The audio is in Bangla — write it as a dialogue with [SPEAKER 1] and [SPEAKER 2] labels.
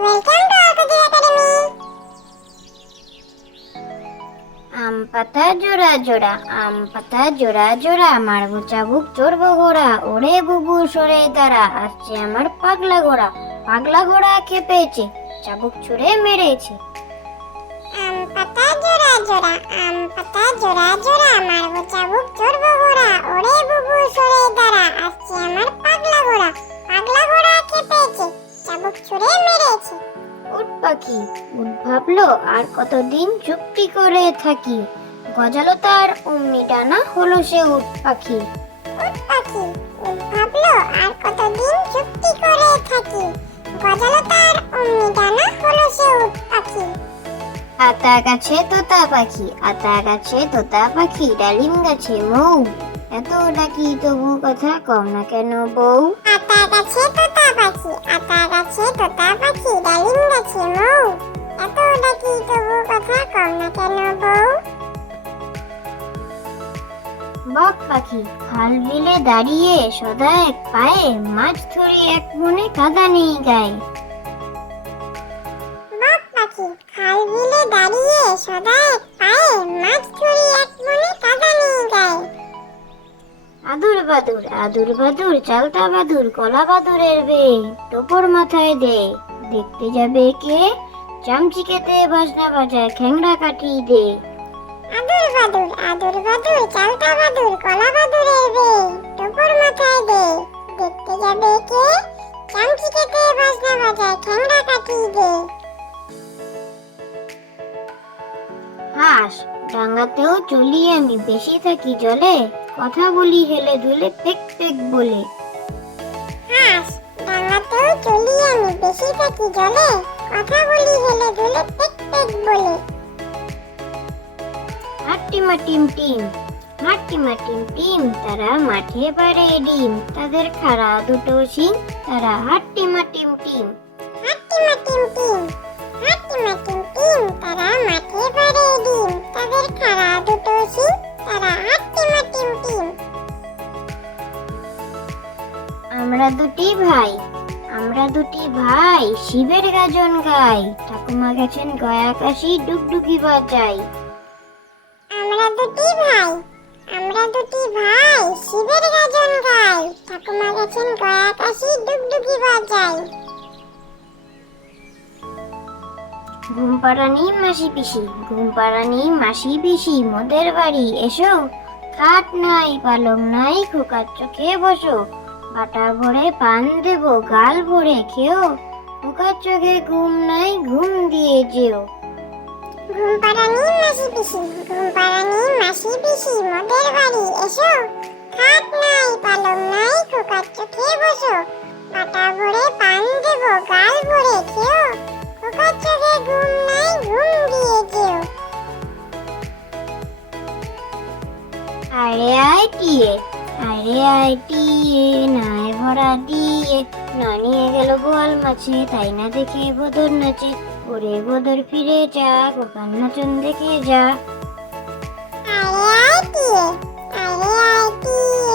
[SPEAKER 1] ওয়েলকাম টু আলকদি একাডেমি
[SPEAKER 2] আম পাতা জোড়া জোড়া আম পাতা জোড়া জোড়া মারবো চাবুক চড়বো ঘোড়া ওরে বুবু সরে দাঁড়া আসছে আমার পাগলা ঘোড়া পাগলা ঘোড়া খেপেছে চাবুক ছুঁড়ে মেরেছে
[SPEAKER 1] আম পাতা জোড়া জোড়া আম পাতা জোড়া জোড়া মারবো চাবুক চড়বো
[SPEAKER 2] পাখি। উট ভাবলো আর কতদিন চুপটি করে থাকি? গজালো তার অমনি ডানা হলো সে উট পাখি।
[SPEAKER 1] উট পাখি ভাবলো আর কতদিন চুক্তি করে থাকি? গজালো তার অমনি ডানা হলো সে উট পাখি।
[SPEAKER 2] আতা গাছে তোতা পাখি আতা গাছে তোতা পাখি ডালিম গাছে মৌ। এত ডাকি তবু কথা কম না কেন বউ?
[SPEAKER 1] আতা গাছে তোতা পাখি আতা গাছে তোতা
[SPEAKER 2] বক পাখি। খাল বিলে দাঁড়িয়ে সদা এক পায়ে মাছ ধরে এক মনে কাদা নেই গায়ে
[SPEAKER 1] বক পাখি খাল বিলে দাঁড়িয়ে সদা এক পায়ে মাছ ধরি এক মনে কাদা নিয়ে গায়ে
[SPEAKER 2] আদুর বাদুর আদুর বাদুর চালতা বাদুর কলা বাদুরের বে টোপর মাথায় দে। দেখতে যাবে কে? চামচিকেতে বাজনা বাজায় খ্যাংড়া কাটি দে।
[SPEAKER 1] আদুর বাদুর আদুর বাদুর চালতা বাদুর, কলা বাদুরের বে টোপর মাথায় দে দেখতে যাবে কে? চামচিকেতে বাজনা বাজায়, ঠ্যাংরা কাটি দে
[SPEAKER 2] হাঁস, ডাঙ্গাতেও চলি আমি বেশি থাকি জলে। কথা বলি হেলে দুলে পেক পেক বলে।
[SPEAKER 1] হাঁস ডাঙাতেও চলি আমি বেশি থাকি জলে। কথা বলি হেলে দুলে পেক পেক বলে।
[SPEAKER 2] হাট্টিমা টিম টিম। হাট্টিমা টিম টিম তারা মাঠে পারে ডিম। তাদের খাড়া দুটো শিং তারা হাট্টিমা টিম টিম।
[SPEAKER 1] হাট্টিমা টিম টিম হাট্টিমা টিম টিম তারা মাঠে পারে ডিম। তাদের খাড়া দুটো শিং তারা হাট্টিমা টিম টিম।
[SPEAKER 2] আমরা দুটি ভাই আমরা দুটি ভাই শিবের গাজন গাই। ঠাকুমা গেছেন গয়া কাশি ডুগডুগি বাজাই।
[SPEAKER 1] আমরা দুটি ভাই। আমরা দুটি ভাই, শিবের গাজন গাই। ঠাকুমা গেছেন গয়া কাশি ডুগডুগি বাজাই।
[SPEAKER 2] ঘুম পাড়ানি মাসি পিসি, ঘুম পাড়ানি মাসি পিসি, মোদের বাড়ি এসো। খাট নাই, পালং নাই, খোকার চোখে বসো। বাটা ভরে পান দেব, গাল ভরে খেও। খোকার চোখে ঘুম নাই, ঘুম দিয়ে যেও।
[SPEAKER 1] ঘুম পাড়ানি মাসি পিসি ঘুম পাড়ানি মাসি পিসি মোদের বাড়ি এসো খাট নাই পালং নাই খোকার চোখে বসো পাটা ভরে পান দেব গাল ভরে খেও খোকার চোখে ঘুম নাই ঘুম দিয়ে যেও
[SPEAKER 2] আরে আয় আরে আয় টিয়ে নায় ভরা দিয়ে, না নিয়ে গেল গোয়াল মাছে, তাই না দেখে বদর নাচে। ওরে বদর ফিরে যা গোপাল নাচন দেখে যা।
[SPEAKER 1] আরে আয় টিয়ে আরে